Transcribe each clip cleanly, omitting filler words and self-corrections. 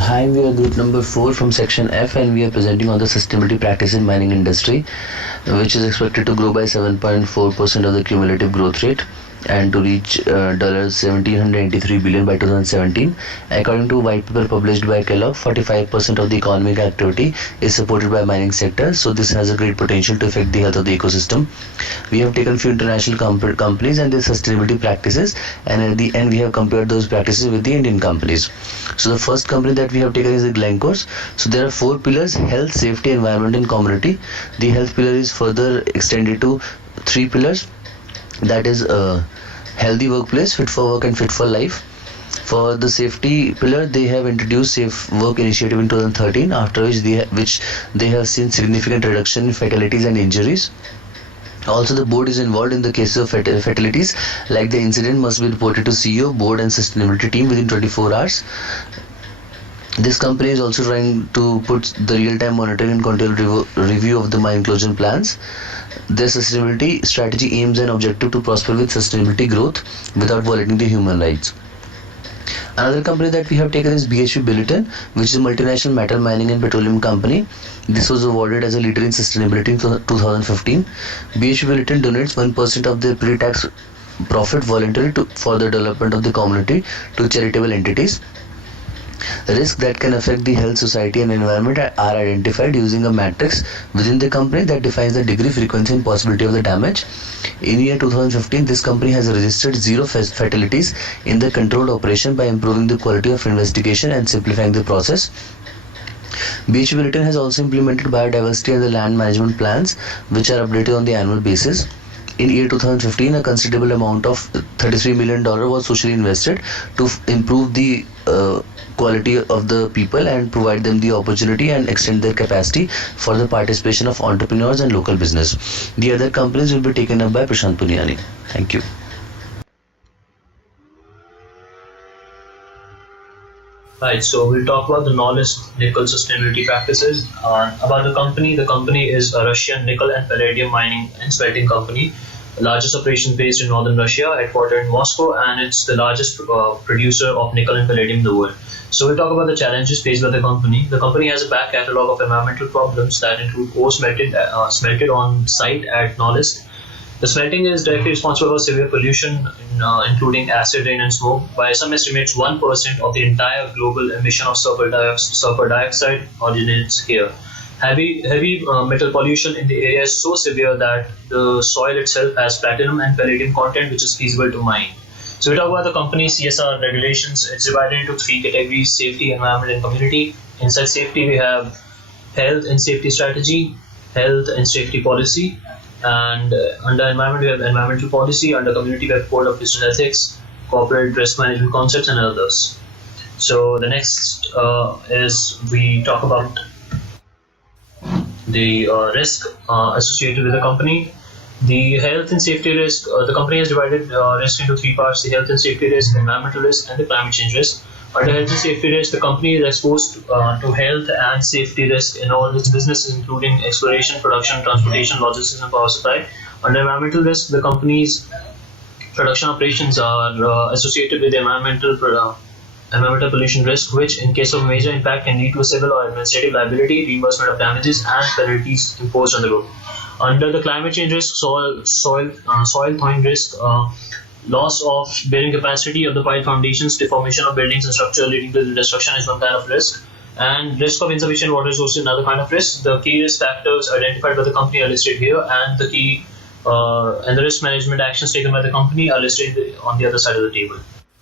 Hi, we are group number 4 from section F, and we are presenting on the sustainability practice in mining industry, which is expected to grow by 7.4% of the cumulative growth rate and to reach $1,783 billion by 2017. According to white paper published by Kellogg, 45% of the economic activity is supported by mining sector, so this has a great potential to affect the health of the ecosystem. We have taken few international companies and their sustainability practices, and at the end we have compared those practices with the Indian companies. So the first company that we have taken is the Glencore. So there are 4 pillars: health, safety, environment and community. The health pillar is further extended to 3 pillars, that is a healthy workplace, fit for work and fit for life. For the safety pillar, they have introduced safe work initiative in 2013, after which they have seen significant reduction in fatalities and injuries. Also, the board is involved in the cases of fatalities, like the incident must be reported to CEO, board and sustainability team within 24 hours. This company is also trying to put the real-time monitoring and continual review of the mine closure plans. Their sustainability strategy aims an objective to prosper with sustainability growth without violating the human rights. Another company that we have taken is BHP Billiton, which is a multinational metal mining and petroleum company. This was awarded as a leader in sustainability in 2015. BHP Billiton donates 1% of their pre-tax profit voluntarily for the development of the community to charitable entities. Risks that can affect the health, society and environment are identified using a matrix within the company that defines the degree, frequency and possibility of the damage. In year 2015, this company has registered 0 fatalities in the controlled operation by improving the quality of investigation and simplifying the process. BHP Billiton has also implemented biodiversity and the land management plans, which are updated on the annual basis. In year 2015, a considerable amount of $33 million was socially invested to improve the quality of the people and provide them the opportunity and extend their capacity for the participation of entrepreneurs and local business. The other companies will be taken up by Prashant Puniani. Thank you. Right, so we'll talk about the knowledge nickel sustainability practices. About the company is a Russian nickel and palladium mining and smelting company, the largest operation based in northern Russia, headquartered in Moscow, and it's the largest producer of nickel and palladium in the world. So we'll talk about the challenges faced by the company. The company has a back catalogue of environmental problems that include ore smelted on site at Norilsk. The smelting is directly responsible for severe pollution, including acid rain and smoke. By some estimates, 1% of the entire global emission of sulfur dioxide originates here. Heavy metal pollution in the area is so severe that the soil itself has platinum and palladium content, which is feasible to mine. So we talk about the company's CSR regulations. It's divided into 3 categories: safety, environment, and community. Inside safety, we have health and safety strategy, health and safety policy, and under environment, we have environmental policy. Under community, we have code of business ethics, corporate risk management concepts, and others. So the next is we talk about the risk associated with the company. The health and safety risk, the company has divided risk into 3 parts: the health and safety risk, environmental risk, and the climate change risk. Under health and safety risk, the company is exposed to health and safety risk in all its businesses, including exploration, production, transportation, logistics, and power supply. Under environmental risk, the company's production operations are associated with environmental pollution risk, which in case of major impact can lead to civil or administrative liability, reimbursement of damages, and penalties imposed on the group. Under the climate change risk, soil thawing risk, loss of bearing capacity of the pile foundations, deformation of buildings and structure leading to destruction is one kind of risk, and risk of insufficient water resources is another kind of risk. The key risk factors identified by the company are listed here, and the risk management actions taken by the company are listed on the other side of the table.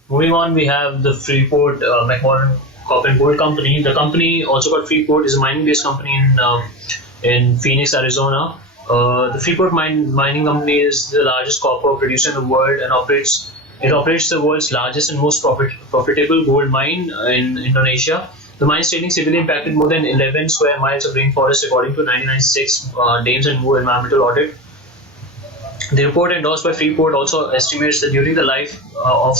Moving on, we have the Freeport McMoran Copper and Gold Company. The company, also called Freeport, is a mining-based company in Phoenix, Arizona. The Freeport mining company is the largest copper producer in the world and operates the world's largest and most profitable gold mine in Indonesia. The mine trading severely impacted more than 11 square miles of rainforest, according to 1996 Dames and Moore environmental audit. The report endorsed by Freeport also estimates that during the life of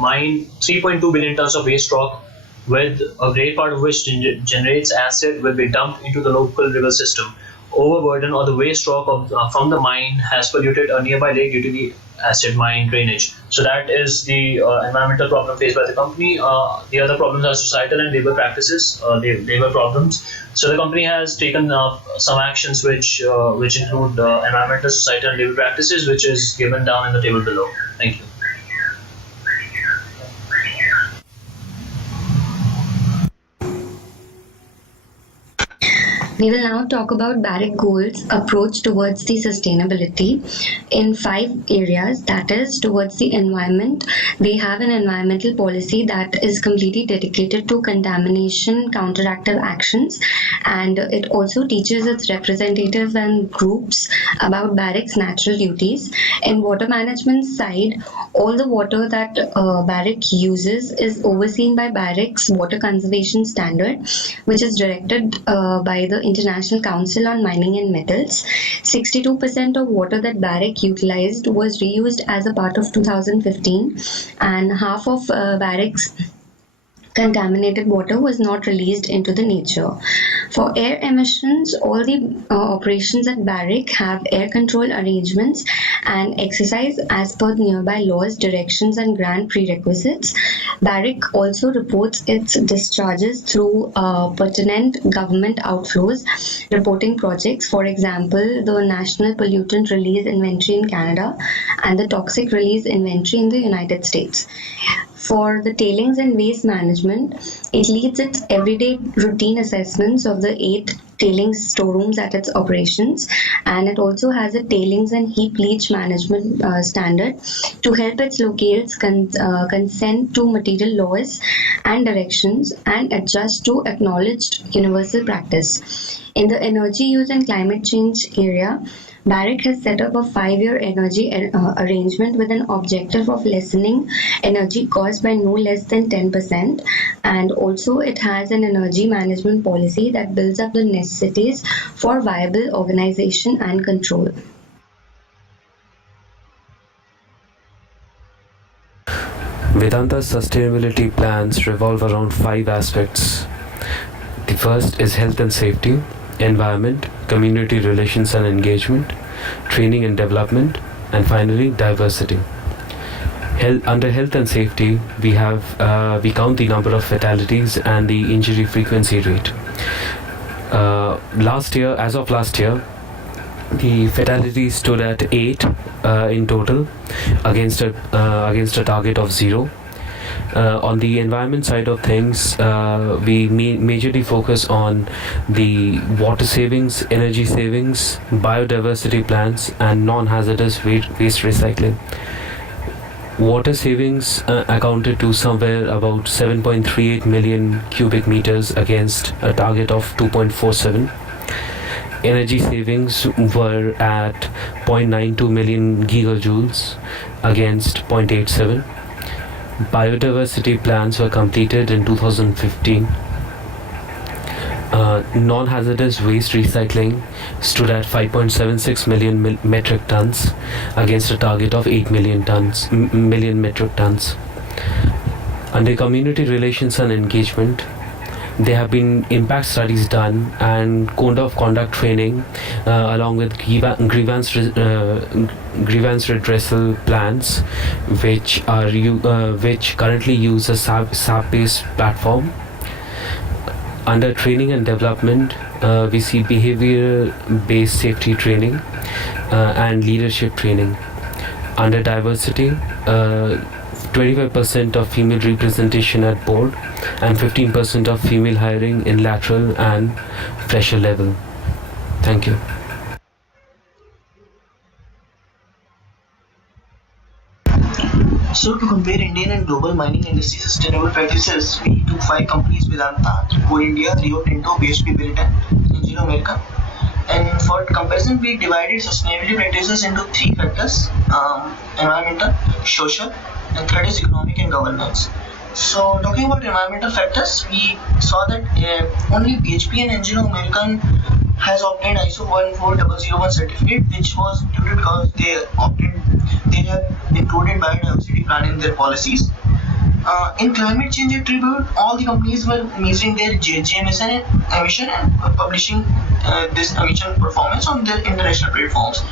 mine, 3.2 billion tons of waste rock, with a great part of which generates acid, will be dumped into the local river system. Overburden or the waste rock from the mine has polluted a nearby lake due to the acid mine drainage. So that is the environmental problem faced by the company. The other problems are societal and labor practices, labor problems. So the company has taken some actions which include environmental, societal, and labor practices, which is given down in the table below. Thank you. We will now talk about Barrick Gold's approach towards the sustainability in 5 areas. That is, towards the environment, they have an environmental policy that is completely dedicated to contamination counteractive actions, and it also teaches its representatives and groups about Barrick's natural duties. In water management side, all the water that Barrick uses is overseen by Barrick's Water Conservation Standard, which is directed by the International Council on Mining and Metals. 62% of water that Barrick utilized was reused as a part of 2015, and half of Barrick's contaminated water was not released into the nature. For air emissions, all the operations at Barrick have air control arrangements and exercise as per nearby laws, directions, and grant prerequisites. Barrick also reports its discharges through pertinent government outflows, reporting projects, for example, the National Pollutant Release Inventory in Canada and the Toxic Release Inventory in the United States. For the tailings and waste management, it leads its everyday routine assessments of the 8 tailings storerooms at its operations, and it also has a tailings and heap leach management standard to help its locales consent to material laws and directions and adjust to acknowledged universal practice. In the energy use and climate change area, Barrick has set up a 5-year energy arrangement with an objective of lessening energy costs by no less than 10%, and also it has an energy management policy that builds up the necessities for viable organization and control. Vedanta's sustainability plans revolve around 5 aspects. The first is health and safety, environment, community relations and engagement, training and development, and finally diversity. Under health and safety, we count the number of fatalities and the injury frequency rate. As of last year, the fatalities stood at 8 in total against a target of 0. On the environment side of things, we majorly focus on the water savings, energy savings, biodiversity plans, and non-hazardous waste recycling. Water savings accounted to somewhere about 7.38 million cubic meters against a target of 2.47. Energy savings were at 0.92 million gigajoules against 0.87. Biodiversity plans were completed in 2015. Non-hazardous waste recycling stood at 5.76 million metric tons against a target of 8 million metric tons. Under community relations and engagement, there have been impact studies done and code of conduct training along with grievance redressal plans, which currently use a SAP-based platform. Under training and development, we see behavior-based safety training and leadership training. Under diversity, 25% of female representation at board and 15% of female hiring in lateral and fresher level. Thank you. So to compare Indian and global mining industry sustainable practices, we took 5 companies: Vedanta, Coal India, Rio Tinto, BHP Billiton, Anglo American. And for comparison, we divided sustainability practices into 3 factors: environmental, social, and third is economic and governance. So talking about environmental factors, we saw that only BHP and Anglo American has obtained ISO 14001 certificate, which was due to because they have included biodiversity plan in their policies. In climate change attribute, all the companies were measuring their GHG emission and publishing this emission performance on their international platforms.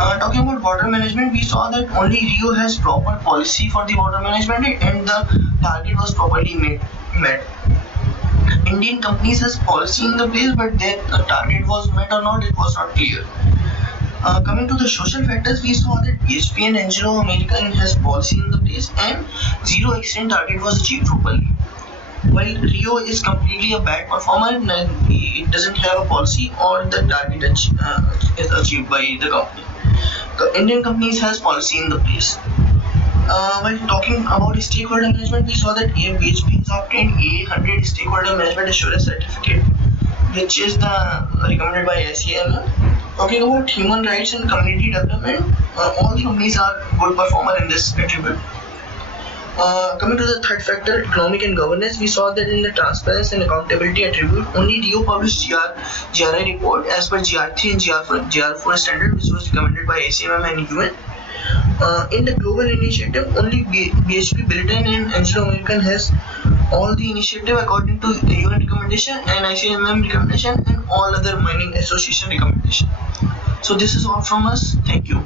Talking about water management, we saw that only Rio has proper policy for the water management and the target was properly met. Indian companies has policy in the place, but their target was met or not, it was not clear. Coming to the social factors, we saw that BHP and Anglo American has policy in the place and zero accident target was achieved properly. While Rio is completely a bad performer, it doesn't have a policy or the target is achieved by the company. Indian companies has policy in the place. While talking about stakeholder management, we saw that BHP has obtained A100 stakeholder management assurance certificate, which is recommended by XIMB. Talking about human rights and community development, all the companies are good performer in this attribute. Coming to the third factor, economic and governance, we saw that in the transparency and accountability attribute, only Rio published GRI report as per GR3 and GR4 standard, which was recommended by ACMM and UN. In the global initiative, only BHP Britain and Anglo American has all the initiative according to the UN recommendation and ICMM recommendation and all other mining association recommendation. So this is all from us. Thank you.